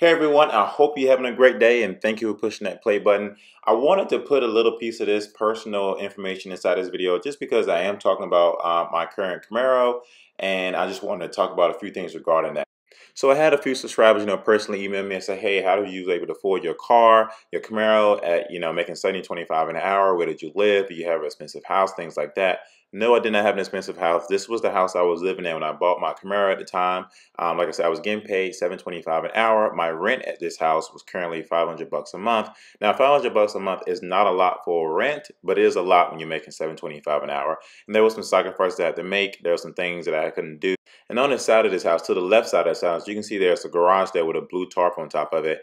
Hey everyone, I hope you're having a great day and thank you for pushing that play button. I wanted to put a little piece of this personal information inside this video just because I am talking about my current Camaro, and I just wanted to talk about a few things regarding that. So I had a few subscribers, personally email me and say, hey, how do you able to afford your car, your Camaro at, making $70.25 an hour? Where did you live? Do you have an expensive house? Things like that. No, I did not have an expensive house. This was the house I was living in when I bought my Camaro at the time. Like I said, I was getting paid $7.25 an hour. My rent at this house was currently $500 a month. Now, $500 a month is not a lot for rent, but it is a lot when you're making $7.25 an hour. And there was some sacrifices I had to make. There were some things that I couldn't do. And on the side of this house, to the left side of this house, you can see there's a garage there with a blue tarp on top of it.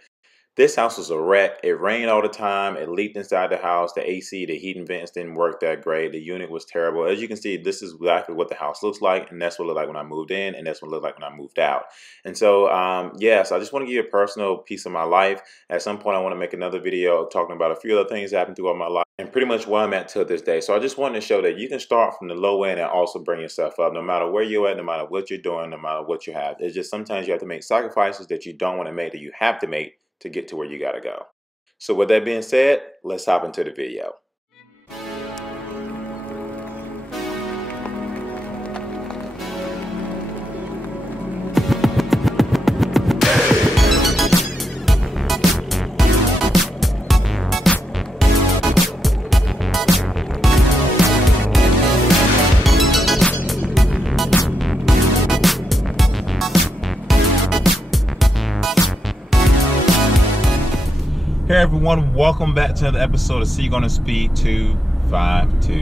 This house was a wreck. It rained all the time. It leaked inside the house. The AC, the heating vents didn't work that great. The unit was terrible. As you can see, this is exactly what the house looks like, and that's what it looked like when I moved in, and that's what it looked like when I moved out. And so, so I just want to give you a personal piece of my life. At some point, I want to make another video talking about a few other things that happened throughout my life and pretty much where I'm at till this day. So I just wanted to show that you can start from the low end and also bring yourself up, no matter where you're at, no matter what you're doing, no matter what you have. It's just sometimes you have to make sacrifices that you don't want to make, that you have to make to get to where you gotta go. So with that being said, let's hop into the video. Hey everyone, welcome back to another episode of Seek on the Speed 252.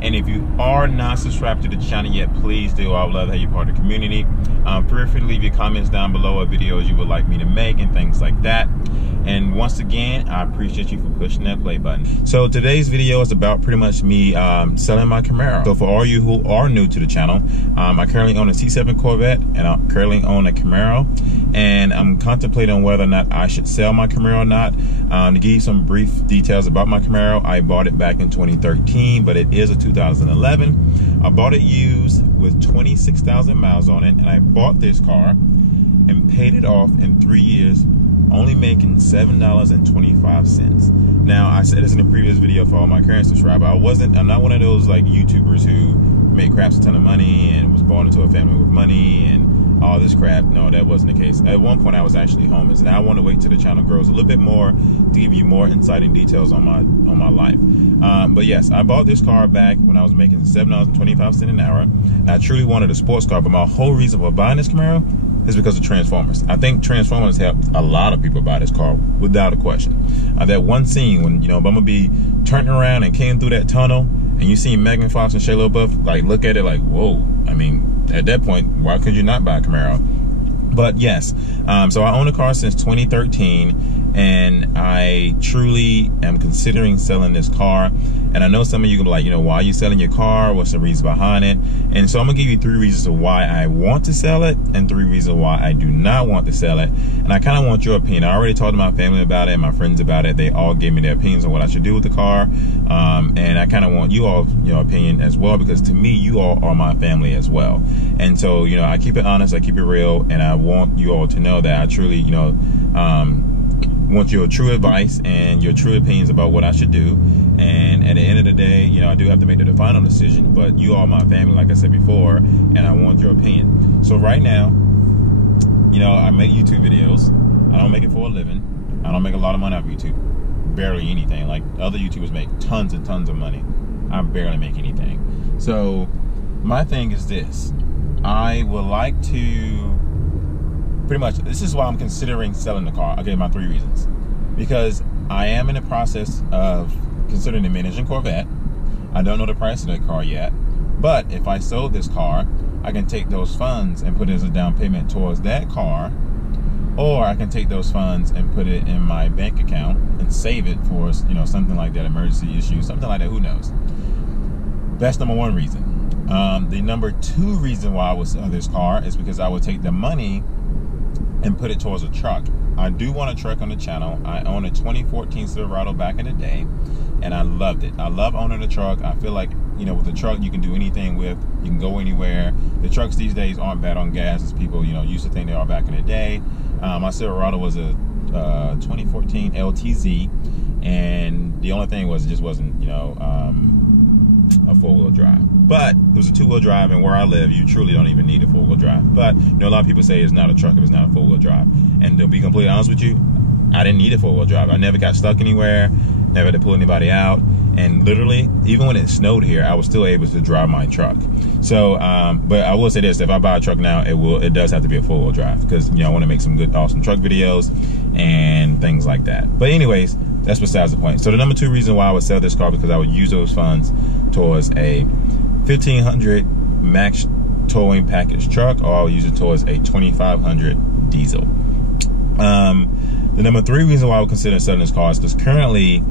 And if you are not subscribed to the channel yet, please do. I would love to have you part of the community. Feel free to leave your comments down below of videos you would like me to make and things like that. And once again, I appreciate you for pushing that play button. So today's video is about pretty much me selling my Camaro. So for all you who are new to the channel, I currently own a C7 Corvette and I currently own a Camaro. And I'm contemplating on whether or not I should sell my Camaro or not. To give you some brief details about my Camaro, I bought it back in 2013, but it is a 2011. I bought it used with 26,000 miles on it, and I bought this car and paid it off in 3 years, only making $7.25. Now, I said this in a previous video for all my current subscribers. I'm not one of those like YouTubers who made craps a ton of money and was born into a family with money and all this crap. No, that wasn't the case. At one point, I was actually homeless, and I want to wait till the channel grows a little bit more to give you more insight and details on my life. But yes, I bought this car back when I was making $7.25 an hour. And I truly wanted a sports car, but my whole reason for buying this Camaro is because of Transformers. I think Transformers helped a lot of people buy this car without a question. That one scene when Bumblebee turned around and came through that tunnel, and you see Megan Fox and Shia LaBeouf, like, look at it like, whoa. I mean, at that point, why could you not buy a Camaro? But yes, so I own a car since 2013, and I truly am considering selling this car. And I know some of you can be like, why are you selling your car? What's the reason behind it? And so I'm gonna give you 3 reasons of why I want to sell it and 3 reasons why I do not want to sell it. And I kind of want your opinion. I already talked to my family about it and my friends about it. They all gave me their opinions on what I should do with the car. And I kind of want you all your opinion as well, because to me, you all are my family as well. And so, I keep it honest, I keep it real, and I want you all to know that I truly, want your true advice and your true opinions about what I should do. And at the end of the day, I do have to make the final decision, but you are my family, like I said before, and I want your opinion. So right now, I make YouTube videos. I don't make it for a living. I don't make a lot of money off YouTube. Barely anything. Like other YouTubers make tons and tons of money. I barely make anything. So my thing is this. I would like to pretty much, this is why I'm considering selling the car. I'll give you my 3 reasons. Because I am in the process of considering a mid-engine Corvette. I don't know the price of that car yet. But if I sold this car, I can take those funds and put it as a down payment towards that car. Or I can take those funds and put it in my bank account and save it for, something like that, emergency issue, something like that, who knows. That's number 1 reason. The number 2 reason why I would sell this car is because I would take the money and put it towards a truck. I do want a truck on the channel. I own a 2014 Silverado back in the day, and I loved it. I love owning a truck. I feel like, with a truck you can do anything with. You can go anywhere. The trucks these days aren't bad on gas as people, used to think they are back in the day. My Silverado was a 2014 LTZ, and the only thing was it just wasn't, you know, a four-wheel drive. But it was a two-wheel drive, and where I live, you truly don't even need a four-wheel drive. But you know, a lot of people say it's not a truck if it's not a four-wheel drive. And to be completely honest with you, I didn't need a four-wheel drive. I never got stuck anywhere, never had to pull anybody out. And literally, even when it snowed here, I was still able to drive my truck. So, but I will say this: if I buy a truck now, it does have to be a four-wheel drive, because you know I want to make some good, awesome truck videos and things like that. But anyways, that's besides the point. So the number 2 reason why I would sell this car, because I would use those funds towards a $1,500 max towing package truck, or I'll use it towards a $2,500 diesel. The number 3 reason why I would consider selling this car is because currently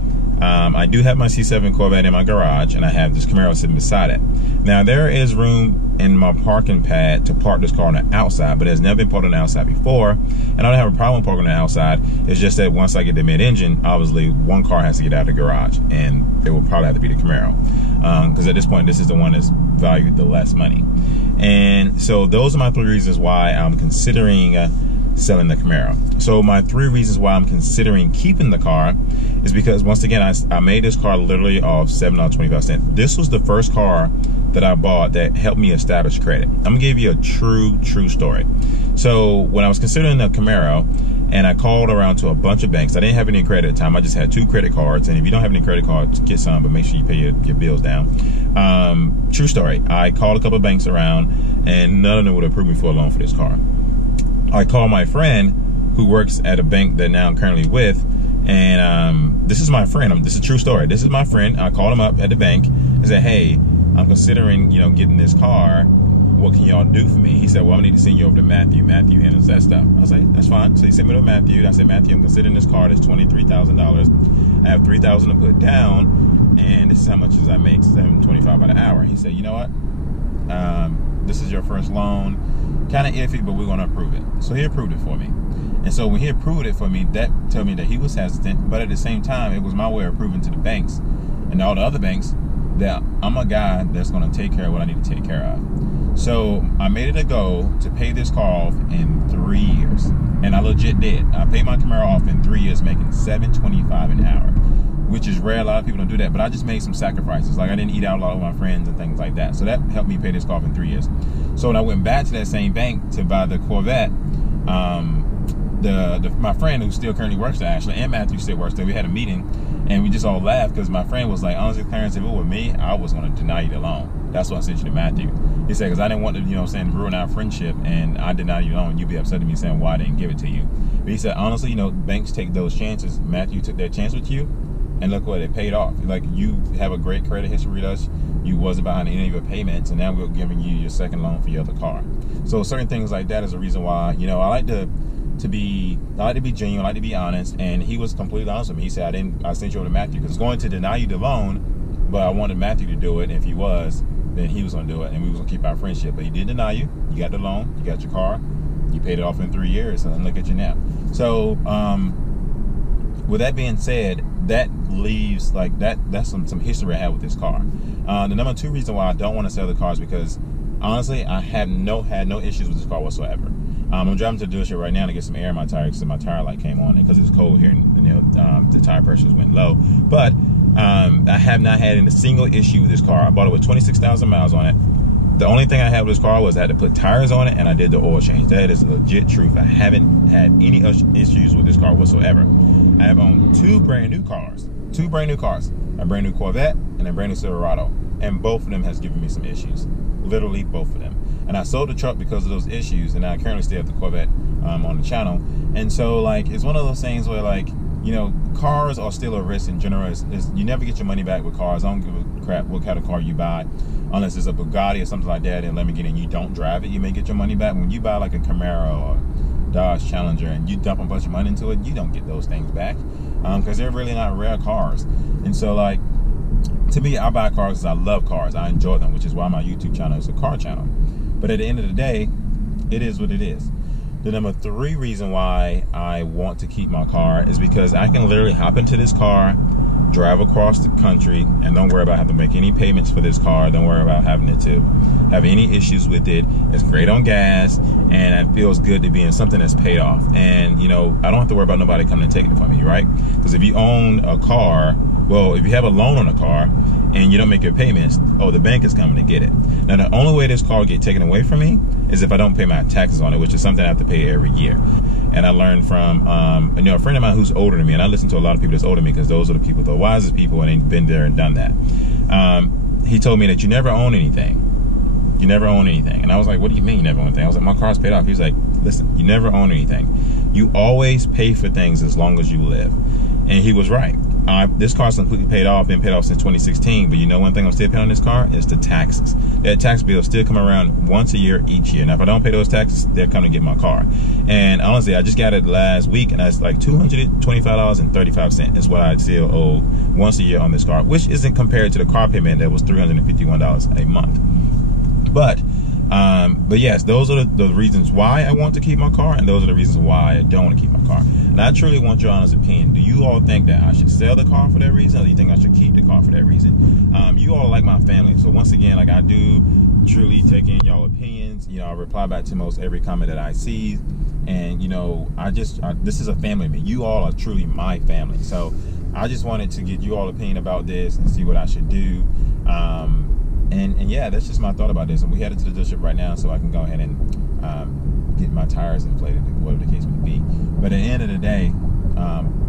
I do have my C7 Corvette in my garage, and I have this Camaro sitting beside it. Now there is room in my parking pad to park this car on the outside, but it has never been parked on the outside before, and I don't have a problem parking on the outside. It's just that once I get the mid-engine, obviously one car has to get out of the garage, and it will probably have to be the Camaro, because at this point this is the one that's valued the less money. And so those are my 3 reasons why I'm considering selling the Camaro. So my 3 reasons why I'm considering keeping the car is because, once again, I made this car literally off $7.25. This was the first car that I bought that helped me establish credit. I'm gonna give you a true story. So when I was considering the Camaro, and I called around to a bunch of banks, I didn't have any credit at the time. I just had 2 credit cards, and if you don't have any credit cards, get some, but make sure you pay your bills down. True story. I called a couple of banks around, and none of them would approve me for a loan for this car. I called my friend who works at a bank that now I'm currently with, and this is my friend. This is a true story. This is my friend. I called him up at the bank and said, hey, I'm considering, you know, getting this car. What can y'all do for me? He said, well, I need to send you over to Matthew. Matthew handles that stuff. I was like, that's fine. So he sent me to Matthew. I said, Matthew, I'm considering this car. That's $23,000. I have $3,000 to put down, and this is how much as I make, $7.25 by the hour. He said, you know what? This is your first loan. Kind of iffy, but we're going to approve it. So he approved it for me. And so when he approved it for me, that told me that he was hesitant, but at the same time, it was my way of proving to the banks and all the other banks that I'm a guy that's going to take care of what I need to take care of. So I made it a goal to pay this car off in 3 years, and I legit did. I paid my Camaro off in 3 years, making $7.25 an hour, which is rare. A lot of people don't do that, but I just made some sacrifices. Like I didn't eat out a lot with my friends and things like that. So that helped me pay this car off in 3 years. So when I went back to that same bank to buy the Corvette, my friend who still currently works there, Ashley, and Matthew still works there, we had a meeting, and we just all laughed because my friend was like, honestly, Clarence, if it were me, I was going to deny you the loan. That's why I sent you to Matthew. He said, because I didn't want to, you know, saying ruin our friendship, and I denied you the loan. You'd be upset at me saying why I didn't give it to you. But he said, honestly, you know, banks take those chances. Matthew took that chance with you, and look what, it paid off. Like, you have a great credit history with us. You wasn't behind any of your payments, and now we're giving you your second loan for your other car. So certain things like that is a reason why, you know, I like to be genuine, I like to be honest, and he was completely honest with me. He said, I sent you over to Matthew because I was going to deny you the loan, but I wanted Matthew to do it, and if he was, then he was going to do it, and we was going to keep our friendship. But he did deny you. You got the loan, you got your car, you paid it off in 3 years, and look at you now. So with that being said, that leaves like that's some history I have with this car. The number 2 reason why I don't want to sell the car is because honestly, I had no issues with this car whatsoever. I'm driving to the dealership right now to get some air in my tire because my tire light came on because it's cold here, and you know, the tire pressures went low. But I have not had a single issue with this car. I bought it with 26,000 miles on it. The only thing I had with this car was I had to put tires on it, and I did the oil change. That is legit truth. I haven't had any issues with this car whatsoever. I have owned 2 brand new cars. 2 brand new cars. A brand new Corvette and a brand new Silverado. And both of them has given me some issues. Literally both of them. And I sold the truck because of those issues, and I currently still have the Corvette on the channel. And so, like, it's one of those things where, like, you know, cars are still a risk in general. You never get your money back with cars. I don't give a crap what kind of car you buy, unless it's a Bugatti or something like that, and let me get in, you don't drive it, you may get your money back. When you buy like a Camaro or Dodge Challenger and you dump a bunch of money into it, you don't get those things back because they're really not rare cars. And so, like, to me, I buy cars because I love cars. I enjoy them, which is why my YouTube channel is a car channel. But at the end of the day, it is what it is. The number 3 reason why I want to keep my car is because I can literally hop into this car drive across the country and don't worry about having to make any payments for this car. Don't worry about having to have any issues with it. It's great on gas, and it feels good to be in something that's paid off. And you know, I don't have to worry about nobody coming and taking it from me, right? Because if you own a car, well, if you have a loan on a car and you don't make your payments, oh, the bank is coming to get it. Now, the only way this car will get taken away from me is if I don't pay my taxes on it, which is something I have to pay every year. And I learned from, you know, a friend of mine who's older than me, and I listen to a lot of people that's older than me because those are the people, the wisest people, and they've been there and done that. He told me that you never own anything. You never own anything. And I was like, what do you mean you never own anything? I was like, my car's paid off. He was like, listen, you never own anything. You always pay for things as long as you live. And he was right. This car's completely paid off, been paid off since 2016, but you know one thing I'm still paying on this car is the taxes. That tax bill still come around once a year, each year. Now, if I don't pay those taxes, they'll come to get my car. And honestly, I just got it last week, and that's like $225.35 is what I still owe once a year on this car, which isn't compared to the car payment that was $351 a month. But yes, those are the reasons why I want to keep my car, and those are the reasons why I don't want to keep my car. And I truly want your honest opinion. Do you all think that I should sell the car for that reason, or do you think I should keep the car for that reason? You all are like my family, so once again, like, I do truly take in y'all opinions. You know, I reply back to most every comment that I see, and you know, this is a family to me. You all are truly my family, so I just wanted to get you all opinion about this and see what I should do. And yeah, that's just my thought about this. And we headed to the dealership right now so I can go ahead and get my tires inflated, whatever the case may be. But at the end of the day,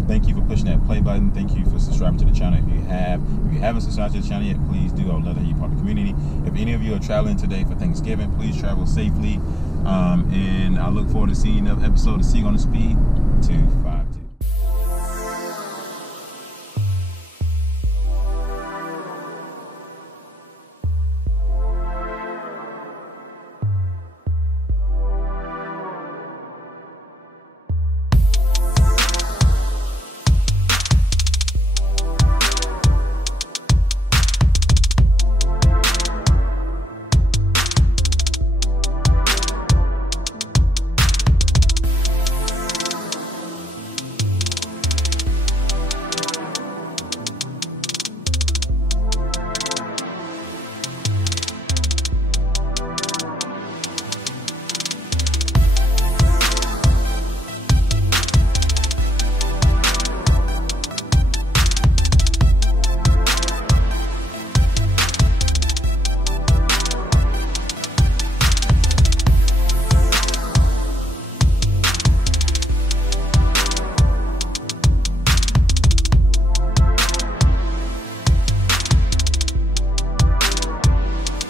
thank you for pushing that play button. Thank you for subscribing to the channel if you have. If you haven't subscribed to the channel yet, please do. I would love to have you part of the community. If any of you are traveling today for Thanksgiving, please travel safely. And I look forward to seeing another episode of Seek on the Speed.